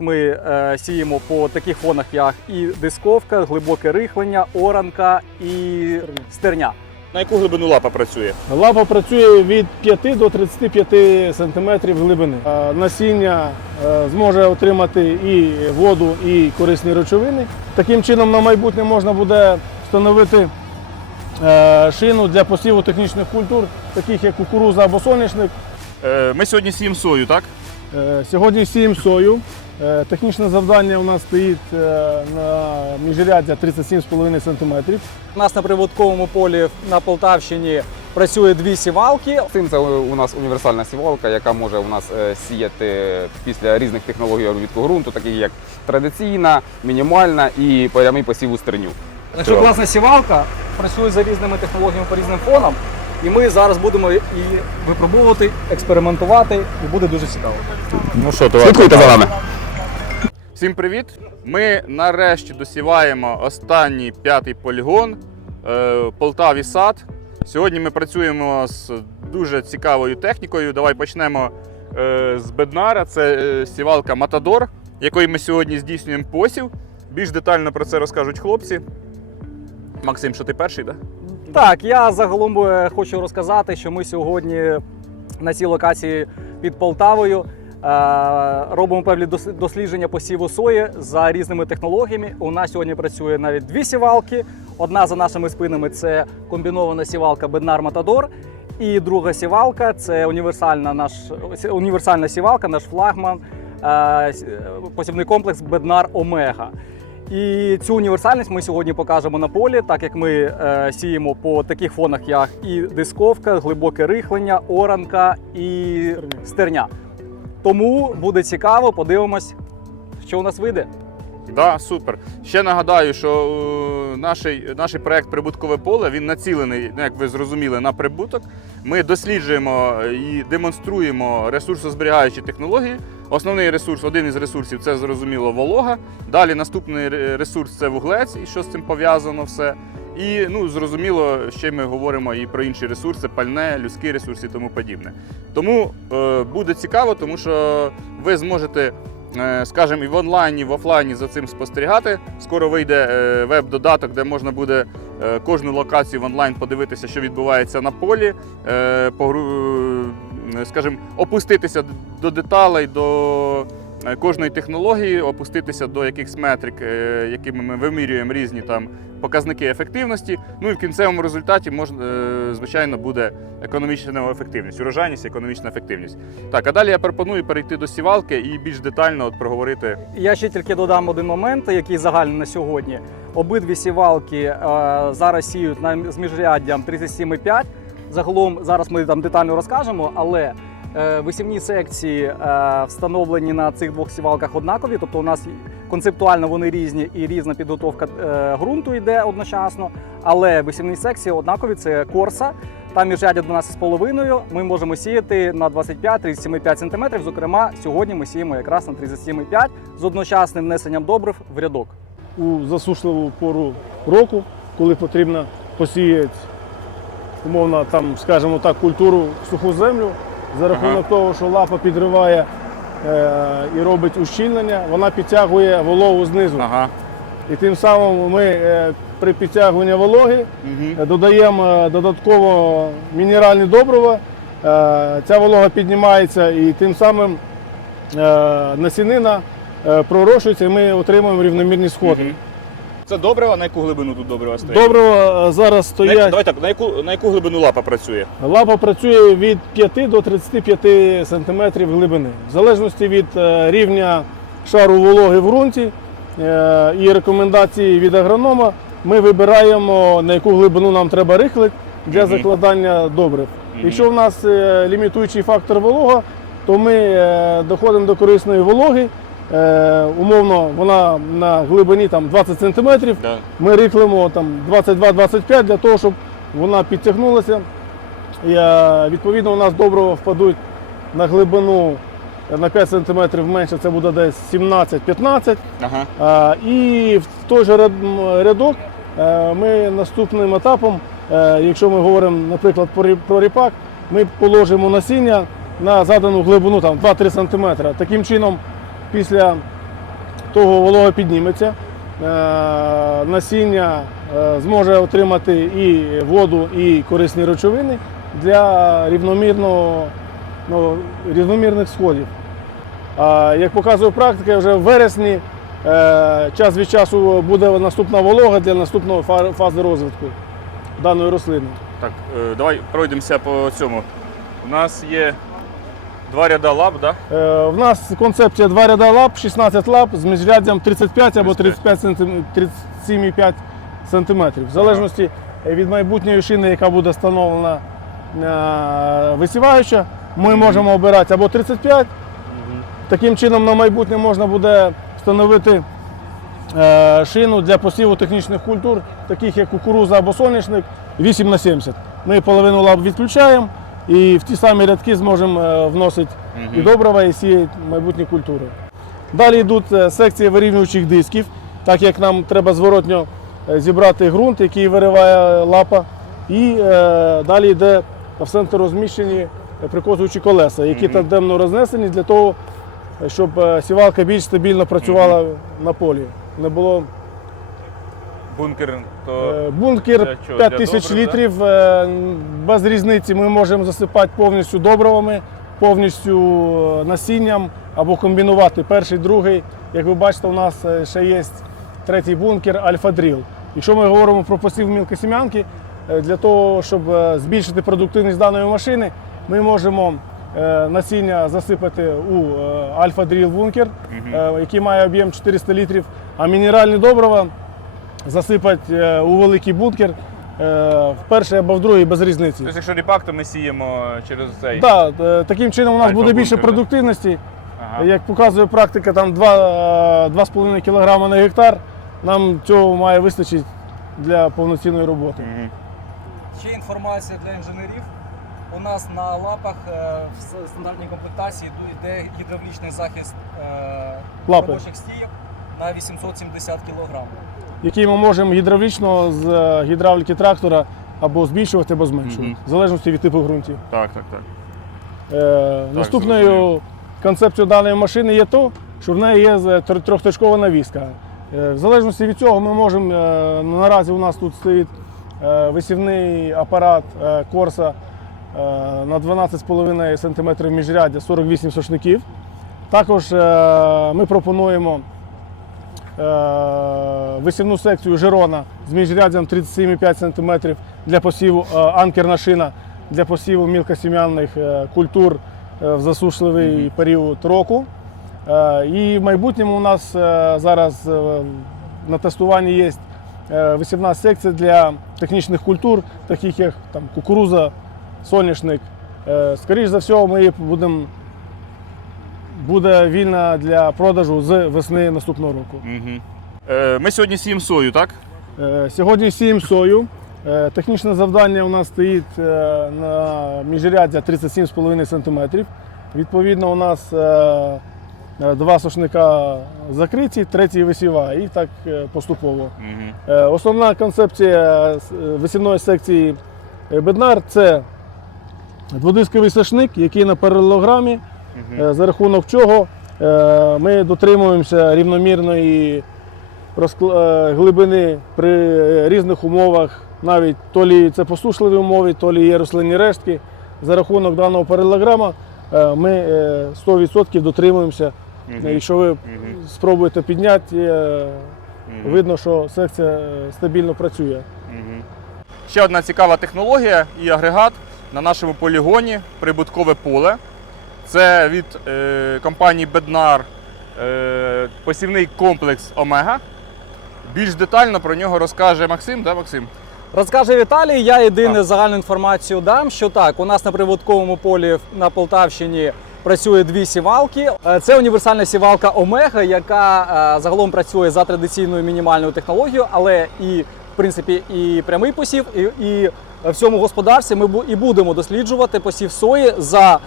Ми е, сіємо по таких фонах, як і дисковка, глибоке рихлення, оранка і стерня. На яку глибину лапа працює? Лапа працює від 5 до 35 см глибини. Е, Насіння е, зможе отримати і воду, і корисні речовини. Таким чином, на майбутнє можна буде встановити шину для посіву технічних культур, таких як кукуруза або соняшник. Ми сьогодні сіємо сою, так? Сьогодні сіємо сою. Е, Технічне завдання у нас стоїть е, на міжряддя 37,5 см. У нас на приводковому полі на Полтавщині працює дві сівалки. Цим це у нас універсальна сівалка, яка може у нас е, сіяти після різних технологій розвитку ґрунту, таких як традиційна, мінімальна і прямий посів у стерню. Якщо класна сівалка працює за різними технологіями по різним фонам. І ми зараз будемо і випробовувати, експериментувати, і буде дуже цікаво. Ну що, Слідкуйте за нами. Всім привіт! Ми нарешті досіваємо останній п'ятий полігон е, Полтаві сад. Сьогодні ми працюємо з дуже цікавою технікою. Давай почнемо е, з беднара. Це е, сівалка Матадор, якою ми сьогодні здійснюємо посів. Більш детально про це розкажуть хлопці. Максим, що ти перший, так? Так, я загалом хочу розказати, що ми сьогодні на цій локації під Полтавою робимо певні дос- дослідження посіву сої за різними технологіями. У нас сьогодні працює навіть дві сівалки. Одна за нашими спинами це комбінована сівалка Беднар Матадор. І друга сівалка це універсальна наш універсальна сівалка, наш флагман, е, е, посівний комплекс Беднар Омега. І цю універсальність ми сьогодні покажемо на полі, так як ми е, сіємо по таких фонах, як і дисковка, глибоке рихлення, оранка і стерня. Тому буде цікаво, подивимось, що у нас вийде. Да, супер. Ще нагадаю, що е, наш, наш проект Прибуткове поле він націлений, ну, як ви зрозуміли, на прибуток. Ми досліджуємо і демонструємо ресурсозберігаючі технології. Основний ресурс, один із ресурсів це зрозуміло волога. Далі наступний ресурс це вуглець, і що з цим пов'язано все. І ну, зрозуміло, ще ми говоримо і про інші ресурси, пальне, людські ресурси і тому подібне. Тому е, буде цікаво, тому що ви зможете е, скажімо, і в онлайні, і в офлайні за цим спостерігати. Скоро вийде е, веб-додаток, де можна буде е, кожну локацію в онлайн подивитися, що відбувається на полі, е, е, скажімо, опуститися до деталей, до е, кожної технології, опуститися до якихось метрик, е, якими ми вимірюємо різні там показники ефективності. Ну і в кінцевому результаті можна, е, звичайно, буде економічна ефективність, урожайність, економічна ефективність. Так, а далі я пропоную перейти до сівалки і більш детально от проговорити. Я ще тільки додам один момент, який загальний на сьогодні. Обидві сівалки е, зараз сіють на, з міжряддям 37,5. Загалом зараз ми там детально розкажемо, але е, висівні секції е, встановлені на цих двох сівалках однакові. Тобто у нас концептуально вони різні і різна підготовка е, ґрунту йде одночасно. Але висівні секції однакові це корса. Там міжряддя 12,5. Ми можемо сіяти на 25-37,5 см. Зокрема, сьогодні ми сіємо якраз на 37,5 з одночасним внесенням добрив в рядок. у засушливу пору року, коли потрібно посіяти, умовно, там, скажімо так, культуру в суху землю, за рахунок Ага. того, що лапа підриває е, і робить ущільнення, вона підтягує вологу знизу. Ага. І тим самим ми е, при підтягуванні вологи Угу. додаємо е, додатково мінеральні добрива. Е, Ця волога піднімається і тим самим е, насінина е, пророщується, і ми отримуємо рівномірні сходи. Це добрива, на яку глибину тут добрива стоїть? Добрива е, зараз На стоять. давай так, на яку, на яку глибину лапа працює? Лапа працює від 5 до 35 см глибини. В залежності від е, рівня шару вологи в ґрунті е, і рекомендації від агронома, ми вибираємо, на яку глибину нам треба рихлик для Мгм. закладання добрив. Якщо в нас лімітуючий фактор волога, то ми доходимо до корисної вологи. Е, Умовно, вона на глибині там, 20 см, Да. ми рихлимо там 22-25 для того, щоб вона підтягнулася. І, е, відповідно, у нас добрива впадуть на глибину е, на 5 см менше, це буде десь 17-15. Ага. А, І в той же рядок е, ми наступним етапом, е, якщо ми говоримо, наприклад, про ріпак, ми положимо насіння на задану глибину там, 2-3 см. Таким чином, після того волога підніметься. Е, Насіння е, зможе отримати і воду, і корисні речовини для рівномірного, ну, рівномірних сходів. Як показує практика, вже в вересні е, час від часу буде наступна волога для наступної фази розвитку даної рослини. Так, давай пройдемося по цьому. У нас є два ряда лап, да? Е, В нас концепція два ряда лап, 16 лап з міжряддям 35 або 35 35 см, 37,5 см. В залежності від майбутньої шини, яка буде встановлена е, висіваюча, ми можемо обирати або 35. Таким чином на майбутнє можна буде встановити е, шину для посіву технічних культур, таких як кукуруза або соняшник 8 на 70. Ми половину лап відключаємо і в ті самі рядки зможемо е, вносити і добрива, і сіяти майбутні культури. Далі йдуть е, секції вирівнюючих дисків, так як нам треба зворотньо е, зібрати ґрунт, який вириває лапа. І е, далі йде в центр розміщені прикозуючі колеса, які тандемно рознесені для того, щоб сівалка більш стабільно працювала на полі. Не було Бункер, то Е, Бункер Для 5 тисяч літрів. е, Без різниці ми можемо засипати повністю добривами, повністю е, насінням або комбінувати перший, другий. Як ви бачите, у нас ще є третій бункер Альфа-Дріл. Якщо ми говоримо про посів мілкосім'янки, для того, щоб збільшити продуктивність даної машини, ми можемо насіння засипати у Альфа-Дріл бункер, який має об'єм 400 літрів, а мінеральні добрива засипати е, у великий бункер е, в перший або в другий без різниці. Тобто, якщо ріпак, то ми сіємо через цей. Да, е, таким чином у нас буде більше продуктивності. Ага. Як показує практика, там 2,5 кг на гектар. Нам цього має вистачити для повноцінної роботи. Мгм. Ще інформація для інженерів. У нас на лапах е, в стандартній комплектації йде гідравлічний захист е, Лапи. робочих стійок на 870 кг. Який ми можемо гідравлічно з е, гідравліки трактора або збільшувати, або зменшувати, Мгм. в залежності від типу ґрунтів. Так, так, так. Е, наступною зрозумів. концепцією даної машини є то, що в неї є з- тр- трьохточкова навіска. Е, в залежності від цього ми можемо, е, наразі у нас тут стоїть е, висівний апарат е, Корса е, на 12,5 см міжряддя 48 сошників. Також е, ми пропонуємо е, висівну секцію Жирона з міжряддям 37,5 см для посіву е, анкерна шина для посіву мілкосім'яних е, культур е, в засушливий період року. Е, І в майбутньому у нас е, зараз е, на тестуванні є е, висівна секція для технічних культур, таких як там, кукуруза, соняшник. Е, Скоріше за всього, ми будемо буде вільна для продажу з весни наступного року. Мгм. Е, Ми сьогодні сіємо сою, так? Е, Сьогодні сіємо сою. Е, Технічне завдання у нас стоїть е, на міжряддя 37,5 см. Відповідно, у нас е, е, два сошника закриті, третій висіва, і так поступово. Е, Основна концепція висівної секції Беднар це дводисковий сошник, який на паралелограмі, е, за рахунок чого е, ми дотримуємося рівномірної е, глибини при різних умовах, навіть то лі це посушливі умови, то лі є рослинні рештки. За рахунок даного паралелограма ми е, 100% дотримуємося. Якщо ви спробуєте підняти, видно, що секція стабільно працює. Ще одна цікава технологія і агрегат на нашому полігоні прибуткове поле. Це від е, компанії Bednar е, посівний комплекс Омега. Більш детально про нього розкаже Максим, да, Максим? Розкаже Віталій, я єдине загальну інформацію дам, що так, у нас на приводковому полі на Полтавщині працює дві сівалки. Е, Це універсальна сівалка Омега, яка е, загалом працює за традиційною мінімальною технологією, але і в принципі і прямий посів, і, і в цьому господарстві ми і будемо досліджувати посів сої за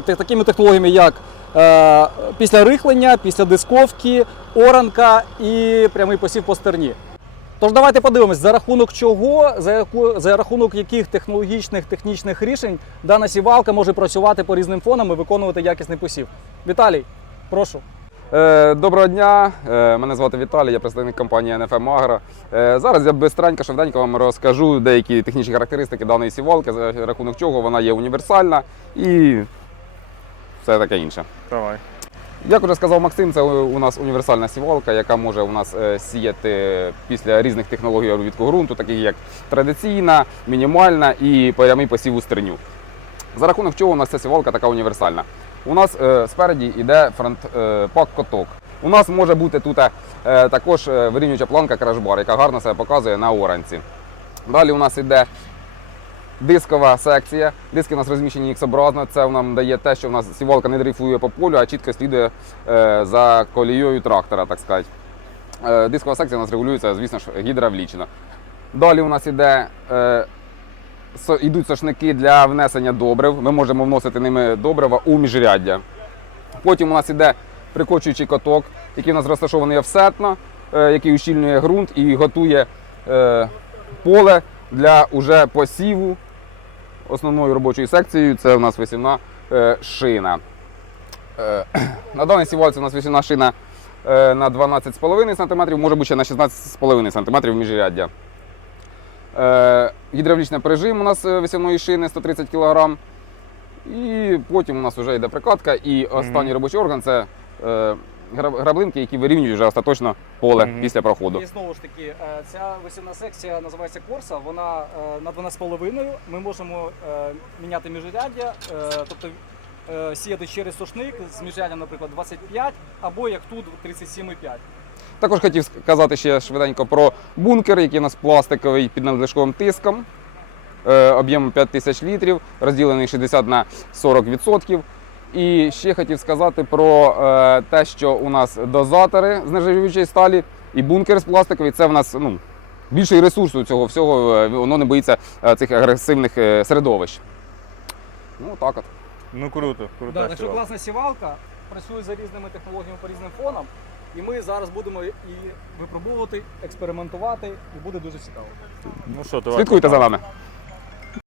такими технологіями, як е, після рихлення, після дисковки, оранка і прямий посів по стерні. Тож давайте подивимось, за рахунок чого, за, яку, за рахунок яких технологічних технічних рішень дана сівалка може працювати по різним фонам і виконувати якісний посів. Віталій, прошу. Е, Доброго дня, Е, мене звати Віталій, я представник компанії NFM Agro. Е, Зараз я бистренько, швиденько вам розкажу деякі технічні характеристики даної сівалки, за рахунок чого вона є універсальна і все таке інше. Давай. Як уже сказав Максим, це у нас універсальна сівалка, яка може у нас е, сіяти після різних технологій обробітку ґрунту, таких як традиційна, мінімальна і прямий посів у стерню. За рахунок чого у нас ця сівалка така універсальна? У нас е, спереді йде фронт-пак коток. У нас може бути тут е, також е, вирівнююча планка крашбар, яка гарно себе показує на оранці. Далі у нас йде дискова секція. Диски у нас розміщені іксобразно. Це нам дає те, що у нас сівалка не дрейфує по полю, а чітко слідує е, за колією трактора, так сказати. Е, Дискова секція у нас регулюється, звісно ж, гідравлічно. Далі у нас іде, е, йдуть сошники для внесення добрив. Ми можемо вносити ними добрива у міжряддя. Потім у нас іде прикочуючий коток, який у нас розташований офсетно, е, який ущільнює ґрунт і готує е, поле для уже посіву. Основною робочою секцією це у нас висівна е, шина. Е, на даній сівалці у нас висівна шина е, на 12,5 см, може бути ще на 16,5 см міжряддя. Е, гідравлічний прижим у нас висівної шини 130 кг. І потім у нас вже йде прикатка. І останній робочий орган це е, граблинки, які вирівнюють вже остаточно поле Мгм. після проходу. І знову ж таки, е, ця висівна секція називається Корса. Вона е, на 12,5. Ми можемо е, міняти міжряддя, е, тобто е, сіяти через сушник з міжряддям, наприклад, 25, або як тут 37,5. Також хотів сказати ще швиденько про бункер, який у нас пластиковий під надлишковим тиском, е, об'ємом 5000 літрів, розділений 60 на 40%. І ще хотів сказати про е, те, що у нас дозатори з нержавіючої сталі і бункер з пластиковий. Це в нас ну, більший ресурс у цього всього, е, воно не боїться е, цих агресивних середовищ. Ну, так от. Ну круто, круто. Да, так що класна сівалка, працює за різними технологіями по різним фонам. І ми зараз будемо і випробовувати, експериментувати, і буде дуже цікаво. Ну що, давай. Слідкуйте за нами.